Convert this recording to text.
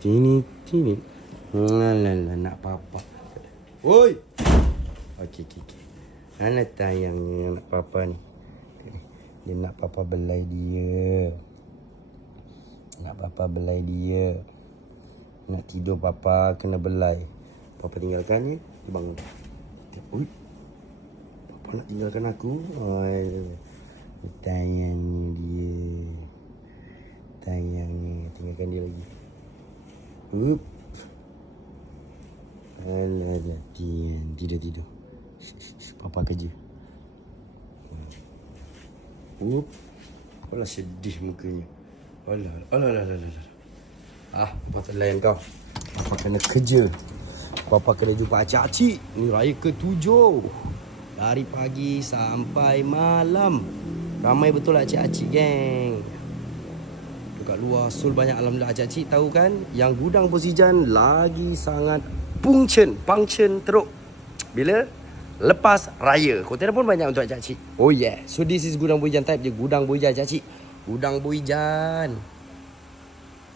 Tini. Alah, nak papa. Oi. Okey. Mana tayangnya nak papa ni? Dia nak papa belai dia. Nak tidur papa kena belai. Papa tinggalkan dia bangun. Oi. Papa nak tinggalkan aku. Tayangnya tinggalkan dia lagi. Alah, tidur. Papa kerja. Alah, sedih mukanya. Alah. Papa tak layan kau. Papa kena kerja. Papa kena jumpa acik-acik. Ni raya ke-7. Dari pagi sampai malam. Ramai betul acik-acik, geng. Dekat luar Sul banyak, alhamdulillah, acik-acik. Tahu kan, yang gudang Bos Ijan lagi sangat function teruk bila lepas raya. Kontainer pun banyak untuk acik-acik. Oh yeah. So this is gudang Boy Jan type je. Gudang Boy Jan, acik. Gudang Boy Jan.